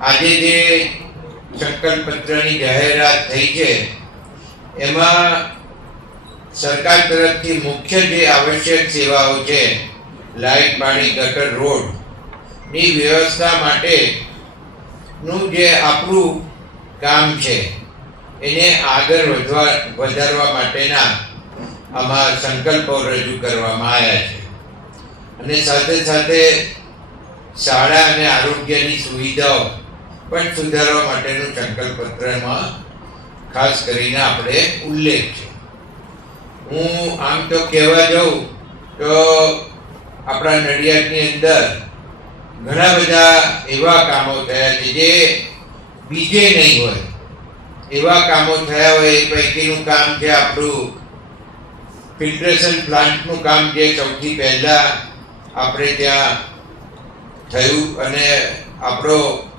આજે જે સંકલ્પ પત્રની જાહેરાત થઈ છે એમાં સરકાર તરફથી મુખ્ય જે આવશ્યક સેવાઓ છે, લાઇટ, પાણી, ગટર, રોડ ની વ્યવસ્થા માટેનું જે આપણું કામ છે એને આગળ વધારવા માટેના આમાં સંકલ્પો રજૂ કરવામાં આવ્યા છે. અને સાથે સાથે શાળા અને આરોગ્યની સુવિધાઓ પણ સુધારવા માટેનું સંકલ્પ પત્રમાં ખાસ કરીને આપણે ઉલ્લેખ છે. હું આમ તો કહેવા જાઉં તો આપણા નડિયાદની અંદર ઘણા બધા એવા કામો થયા છે જે બીજે નહીં હોય એવા કામો થયા હોય. એ પૈકીનું કામ છે આપણું ફિલ્ટ્રેશન પ્લાન્ટનું કામ, જે સૌથી પહેલાં આપણે ત્યાં થયું અને આપણો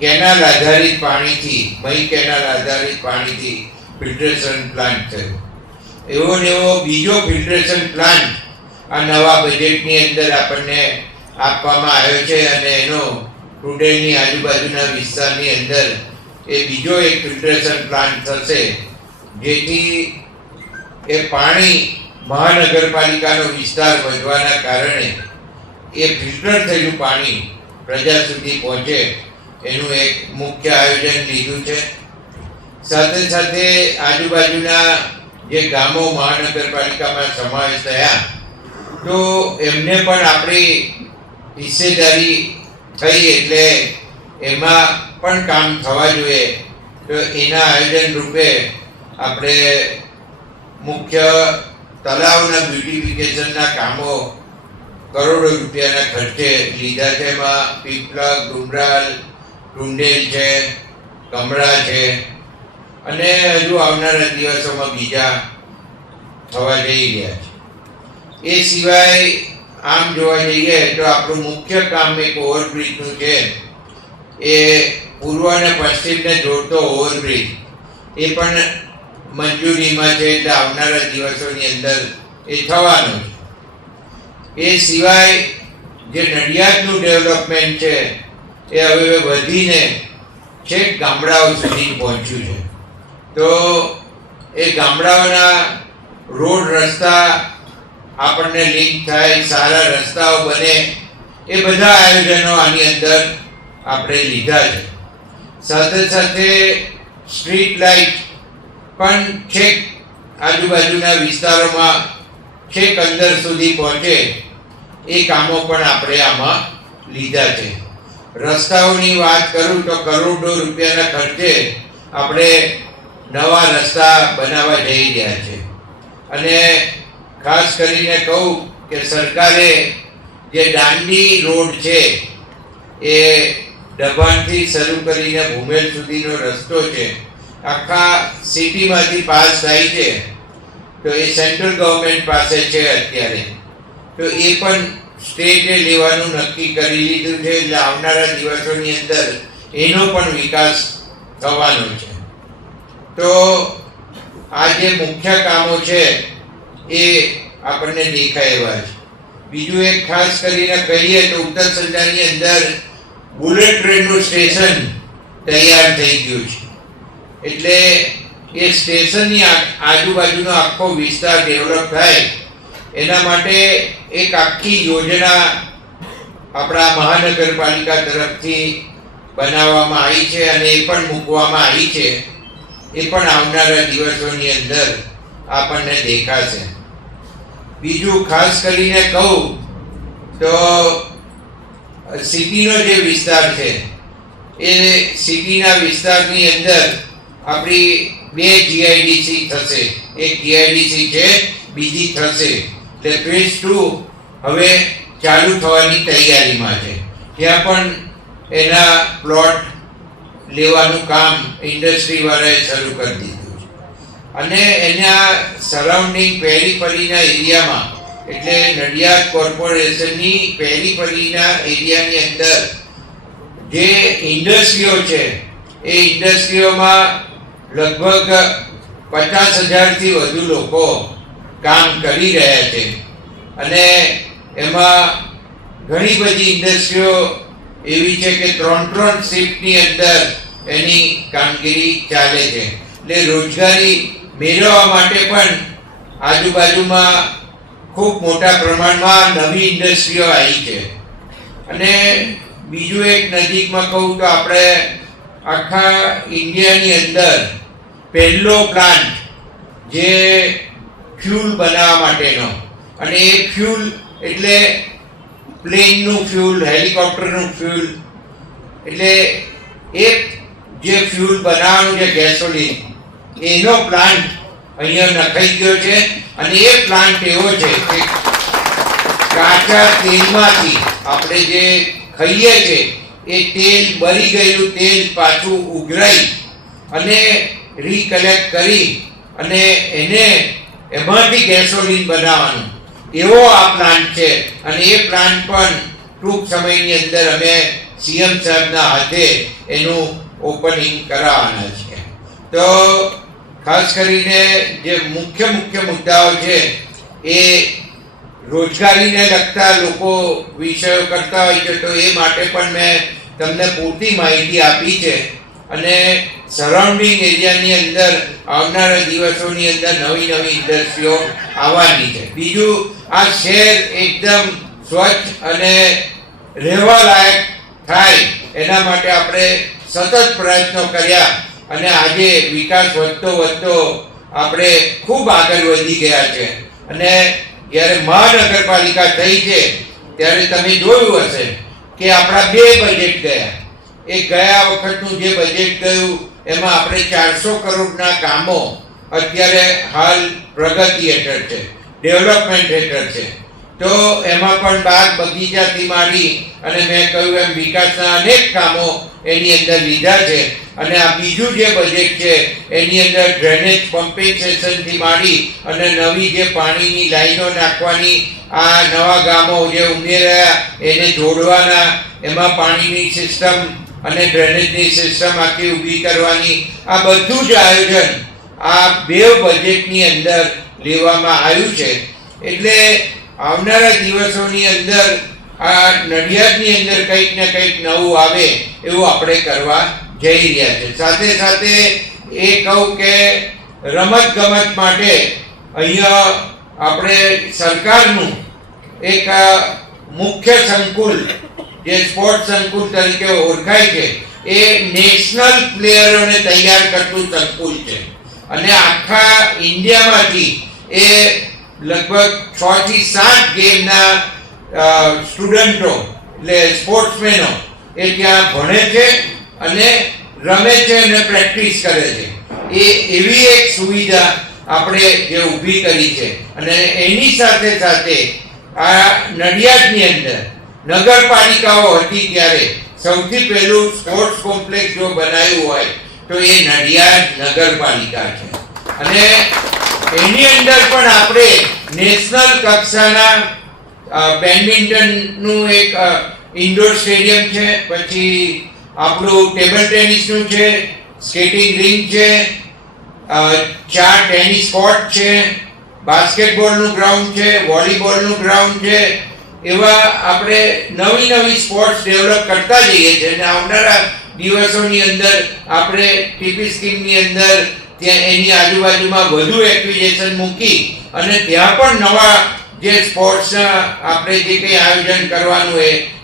કેનાલ આધારિત પાણીથી, મહી કેનાલ આધારિત પાણીથી ફિલ્ટ્રેશન પ્લાન્ટ થયો. એવો ને એવો બીજો ફિલ્ટ્રેશન પ્લાન્ટ આ નવા બજેટની અંદર આપણને આપવામાં આવ્યો છે અને એનો ટુડેની આજુબાજુના વિસ્તારની અંદર એ બીજો એક ફિલ્ટ્રેશન પ્લાન્ટ થશે, જેથી એ પાણી મહાનગરપાલિકાનો વિસ્તાર વધવાના કારણે એ ફિલ્ટર થયેલું પાણી પ્રજા સુધી પહોંચે એનું એક મુખ્ય આયોજન લીધું છે. સાથે સાથે આજુબાજુના જે ગામો મહાનગરપાલિકામાં સમાવેશ થયા તો એમને પણ આપણી હિસ્સેદારી થઈ, એટલે એમાં પણ કામ થવા જોઈએ. તો એના આયોજન રૂપે આપણે મુખ્ય તળાવના બ્યુટિફિકેશનના કામો કરોડો રૂપિયાના ખર્ચે લીધા છે. એમાં પીપલગ, ડુંગરાલ, ટુંડેલ છે, કમળા છે અને હજુ આવનારા દિવસોમાં બીજા થવા જઈ રહ્યા છે. એ સિવાય આમ જોવા જઈએ તો આપણું મુખ્ય કામ એક ઓવરબ્રિજનું છે. એ પૂર્વ અને પશ્ચિમને જોડતો ઓવરબ્રિજ એ પણ મંજૂરીમાં છે, એટલે આવનારા દિવસોની અંદર એ થવાનું છે. એ સિવાય જે નડિયાદનું ડેવલપમેન્ટ છે એ હવે વધીને છેક ગામડાઓ સુધી પહોંચ્યું છે. તો એ ગામડાઓના રોડ રસ્તા આપણને લિંક થાય, સારા રસ્તાઓ બને, એ બધા આયોજનો આની અંદર આપણે લીધા છે. સાથે સાથે સ્ટ્રીટ લાઇટ પણ છેક આજુબાજુના વિસ્તારોમાં છેક અંદર સુધી પહોંચે એ કામો પણ આપણે આમાં લીધા છે. રસ્તાઓની વાત કરું તો કરોડો રૂપિયાના ખર્ચે આપણે નવા રસ્તા બનાવવા જઈ રહ્યા છે. અને ખાસ કરીને કહું કે સરકારે જે દાંડી રોડ છે એ ડભાણથી શરૂ કરીને ભૂમેલ સુધીનો રસ્તો છે, આખા સિટીમાંથી પાસ થાય છે. તો એ સેન્ટ્રલ ગવર્મેન્ટ પાસે છે અત્યારે. તો એ પણ સ્ટેટે લેવાનું નક્કી કરી લીધું છે, એટલે આવનારા દિવસોની અંદર એનો પણ વિકાસ થવાનો છે. તો આ જે મુખ્ય કામો છે એ આપણને દેખાય એવા છે. બીજું એક ખાસ કરીને કહીએ તો ઉત્તર સંજાની અંદર બુલેટ ટ્રેનનું સ્ટેશન તૈયાર થઈ ગયું છે. એટલે એ સ્ટેશનની આજુબાજુનો આખો વિસ્તાર ડેવલપ થાય એના માટે એક આખી યોજના આપણા મહાનગરપાલિકા તરફથી બનાવવામાં આવી છે અને એ પણ મૂકવામાં આવી છે. એ પણ આવનારા દિવસોની અંદર આપણને દેખાશે. બીજું ખાસ કરીને કહું તો સિટીનો જે વિસ્તાર છે એ સિટીના વિસ્તારની અંદર આપણી 2 જીઆઈડીસી થશે. એક જીઆઈડીસી છે, બીજી થશે. એટલે ફેઝ 2 હવે ચાલુ થવાની તૈયારીમાં છે. ત્યાં પણ એના પ્લોટ લેવાનું કામ ઇન્ડસ્ટ્રીવાળાએ શરૂ કરી દીધું છે. અને એના સરાઉન્ડિંગ પેરીફરીના એરિયામાં, એટલે નડિયાદ કોર્પોરેશનની પેરીફરીના એરિયાની અંદર જે ઇન્ડસ્ટ્રીઓ છે એ ઇન્ડસ્ટ્રીઓમાં લગભગ 50,000થી વધુ લોકો કામ કરી રહ્યા છે. અને એમાં ઘણી બધી ઇન્ડસ્ટ્રીઓ એવી છે કે 3 શિફ્ટની અંદર એની કામગીરી ચાલે છે. એટલે રોજગારી મેળવવા માટે પણ આજુબાજુમાં ખૂબ મોટા પ્રમાણમાં નવી ઇન્ડસ્ટ્રીઓ આવી છે. અને બીજું એક નજીકમાં કહું તો આપણે આખા ઇન્ડિયાની અંદર પહેલો પ્લાન્ટ જે ફ્યુલ બનાવવા માટેનો, અને એ ફ્યુલ એટલે પ્લેનનું ફ્યુલ, હેલિકોપ્ટરનું ફ્યુલ, એટલે એ જે ફ્યુલ બનાવવાનું છે ગેસોલિન, એનો પ્લાન્ટ અહીંયા નખાઈ ગયો છે. અને એ પ્લાન્ટ એવો છે કે કાચા તેલમાંથી આપણે જે ખાઈએ છીએ એ તેલ, બળી ગયેલું તેલ પાછું ઉઘરાઈ અને રીકલેક્ટ કરી અને એને એમાંથી ગેસોલિન બનાવવાનું એવો આ પ્લાન્ટ છે. અને એ પ્લાન્ટ પણ ટૂંક સમયની અંદર અમે સીએમ સાહેબના હાથે એનું ઓપનિંગ કરાવવાના છે. તો ખાસ કરીને જે મુખ્ય મુદ્દાઓ છે એ રોજગારીને લગતા લોકો વિષયો કરતા હોય છે, તો એ માટે પણ મેં તમને પૂરતી માહિતી આપી છે. અને સરાઉન્ડિંગ એરિયાની અંદર આવનારા દિવસોની અંદર નવી ઇન્ડસ્ટ્રીઓ આવવાની છે. બીજું, આ શહેર એકદમ સ્વચ્છ અને રહેવા લાયક થાય એના માટે આપણે સતત પ્રયત્નો કર્યા અને આજે વિકાસ વધતો આપણે ખૂબ આગળ વધી ગયા છે. અને જ્યારે મહાનગરપાલિકા થઈ છે ત્યારે તમે જોયું હશે કે આપણા 2 બજેટ ગયા. એ ગયા વખતનું જે બજેટ ગયું એમાં આપણે 400 કરોડના કામો અત્યારે હાલ પ્રગતિ હેઠળ છે, ડેવલપમેન્ટ હેઠળ છે. તો એમાં પણ બાગ બગીચાથી માંડી અને મેં કહ્યું એમ વિકાસના અનેક કામો એની અંદર લીધા છે. અને આ બીજું જે બજેટ છે એની અંદર ડ્રેનેજ પમ્પિંગ સ્ટેશનથી માંડી અને નવી જે પાણીની લાઈનો નાખવાની, આ નવા ગામો જે ઉમેર્યા એને જોડવાના, એમાં પાણીની સિસ્ટમ અને ડ્રેનેજની સિસ્ટમ આખી ઊભી કરવાની, આ બધું જ આયોજન આ 2 બજેટની અંદર લેવામાં આવ્યું છે. એટલે આવનારા દિવસોની અંદર આ નડિયાદની અંદર કંઈક ને કંઈક નવું આવે એવું આપણે કરવા જઈ રહ્યા છે. સાથે સાથે એ કહું કે રમતગમત માટે અહીંયા આપણે સરકારનું એક મુખ્ય સંકુલ જે સ્પોર્ટ સંકુલ તરીકે ઓળખાય છે એ નેશનલ પ્લેયરોને તૈયાર કરતું સંકુલ છે. અને આખા ઇન્ડિયામાંથી એ લગભગ 6 થી 7 ગેમના સ્ટુડન્ટો એટલે સ્પોર્ટ્સમેનો એ ત્યાં ભણે છે અને રમે છે અને પ્રેક્ટિસ કરે છે. એ એવી એક સુવિધા આપણે જે ઊભી કરી છે. અને એની સાથે સાથે આ નડિયાદની અંદર નગરપાલિકાઓ હતી ત્યારે સૌથી પહેલું સ્પોર્ટ્સ કોમ્પ્લેક્સ જો બનાવ્યું હોય તો એ નડિયાદ નગરપાલિકા છે. અને એની અંદર પણ આપણે નેશનલ કક્ષાના બેડમિન્ટનનું એક ઇન્ડોર સ્ટેડિયમ છે, પછી આપણું ટેબલ ટેનિસનું છે, સ્કેટિંગ રિંગ છે, 4 ટેનિસ કોર્ટ છે, બાસ્કેટબોલનું ગ્રાઉન્ડ છે, વોલીબોલનું ગ્રાઉન્ડ છે. એવા આપણે નવી સ્પોર્ટ્સ ડેવલપ કરતા જઈએ છીએ. અને આવનારા દિવસોની અંદર આપણે ટીપી સ્કીમની અંદર ત્યાં એની આજુબાજુમાં વધુ એક્વિઝિશન મૂકી અને ત્યાં પણ નવા જે સ્પોર્ટ્સના આપણે જે કંઈ આયોજન કરવાનું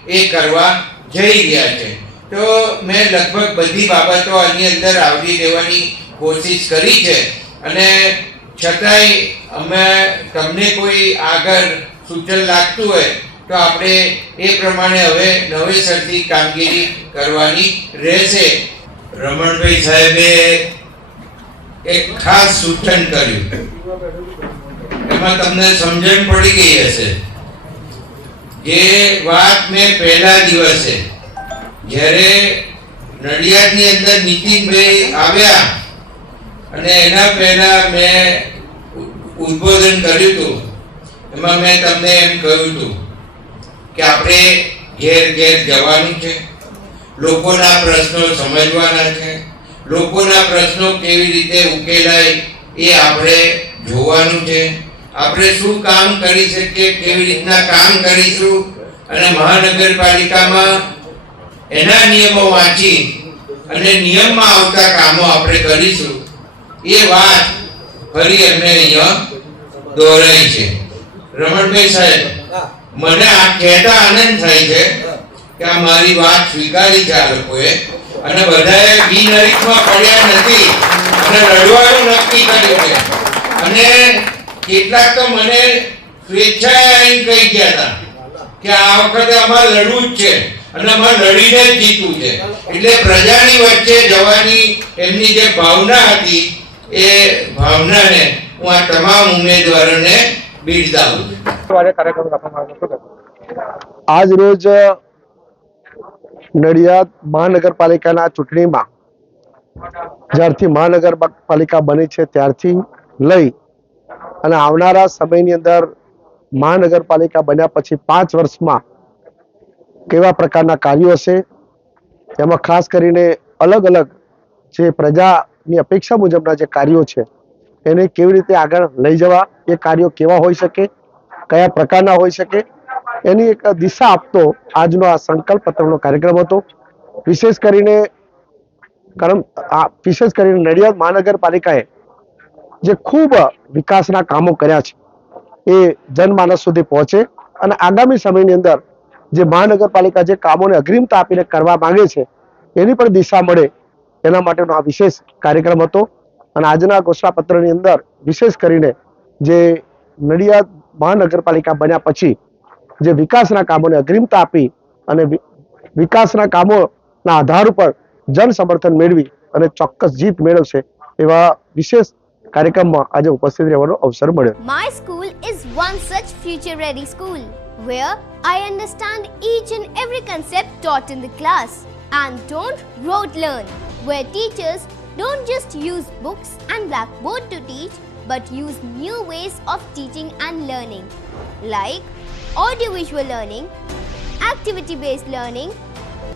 એ કરવા જઈ રહ્યા છે. તો મેં લગભગ બધી બાબતો આની અંદર આવરી લેવાની કોશિશ કરી છે. અને છતાંય અમે તમને કોઈ આગળ સૂચન લાગતું હોય તો આપણે એ પ્રમાણે હવે નવેસરથી કામગીરી કરવાની રહેશે. રમણભાઈ સાહેબે એક ખાસ સૂચન કર્યું, એમાં તમને સમજણ પડી ગઈ હશે. જે વાત મેં પહેલા દિવસે જ્યારે નડિયાદની અંદર નીતિનભાઈ આવ્યા અને એના પહેલા મેં ઉદ્બોધન કર્યું હતું, એમાં મેં તમને એમ કહ્યું હતું કે આપણે ઘેર જવાનું છે, લોકોના પ્રશ્નો સમજવાના છે, લોકોના પ્રશ્નો કેવી રીતે ઉકેલાય એ આપણે જોવાનું છે. આપણે શું કામ કરી શકીએ, કેવી રીતના કામ કરીશું. અને મહાનગરપાલિકામાં એના નિયમો વાંચી અને નિયમમાં આવતા કામો આપણે કરીશું એ વાત ફરી એમને અહીંયા દોહરાઈ છે. રમણભાઈ સાહેબ, મને આ કહેતા આનંદ થાય છે કે આ મારી વાત સ્વીકારી છે આ લોકોએ અને બધાએ બિનહરીફમાં પડ્યા નથી અને લડવાનું નક્કી કર્યું છે. અને કેટલાક તો મને સ્વેચ્છાએ આવીને કહી ગયા હતા કે આ વખતે અમારે લડવું જ છે અને અમારે લડીને જ જીતવું છે. એટલે પ્રજાની વચ્ચે જવાની એમની જે ભાવના હતી એ ભાવનાને હું આ તમામ ઉમેદવારોને બિરદાવું છું. આજ રોજ નડિયાદ મહાનગરપાલિકાના ચૂંટણીમાં જ્યારથી મહાનગરપાલિકા બની છે ત્યારથી લઈ અને આવનારા સમયની અંદર મહાનગરપાલિકા બન્યા પછી 5 વર્ષમાં કેવા પ્રકારના કાર્યો હશે, એમાં ખાસ કરીને અલગ અલગ જે પ્રજાની અપેક્ષા મુજબના જે કાર્યો છે એને કેવી રીતે આગળ લઈ જવા, એ કાર્યો કેવા હોઈ શકે, કયા પ્રકારના હોઈ શકે, એની એક દિશા આપતો આજનો આ સંકલ્પ પત્રનો કાર્યક્રમ હતો. વિશેષ કરીને નડિયાદ મહાનગરપાલિકાએ જે ખૂબ વિકાસના કામો કર્યા છે એ જનમાનસ સુધી પહોંચે અને આગામી સમયની અંદર જે મહાનગરપાલિકા જે કામોને અગ્રિમતા આપીને કરવા માંગે છે એની પણ દિશા મળે, એના માટેનો આ વિશેષ કાર્યક્રમ હતો. અને આજના ઘોષણાપત્રની અંદર વિશેષ કરીને જે નડિયાદ મહાનગરપાલિકા બન્યા પછી જે વિકાસના કામોને અગ્રિમતા આપી અને વિકાસના કામોના આધાર ઉપર જન સમર્થન મેળવી અને ચોક્કસ જીત મેળવશે એવા વિશેષ કાર્યક્રમમાં આજે ઉપસ્થિત રહેવાનો અવસર મળ્યો. My school is one such future ready school where I understand each and every concept taught in the class and don't rote learn, where teachers don't just use books and blackboard to teach but use new ways of teaching and learning like audiovisual learning, activity-based learning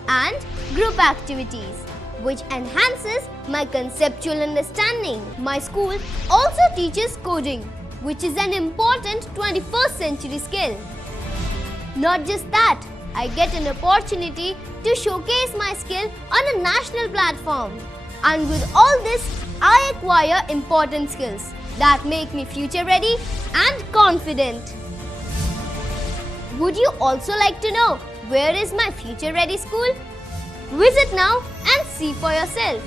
and group activities, which enhances my conceptual understanding. My school also teaches coding, which is an important 21st century skill. Not just that, I get an opportunity to showcase my skill on a national platform. And with all this, I acquire important skills that make me future ready and confident. Would you also like to know where is my future ready school? Visit now and see for yourself.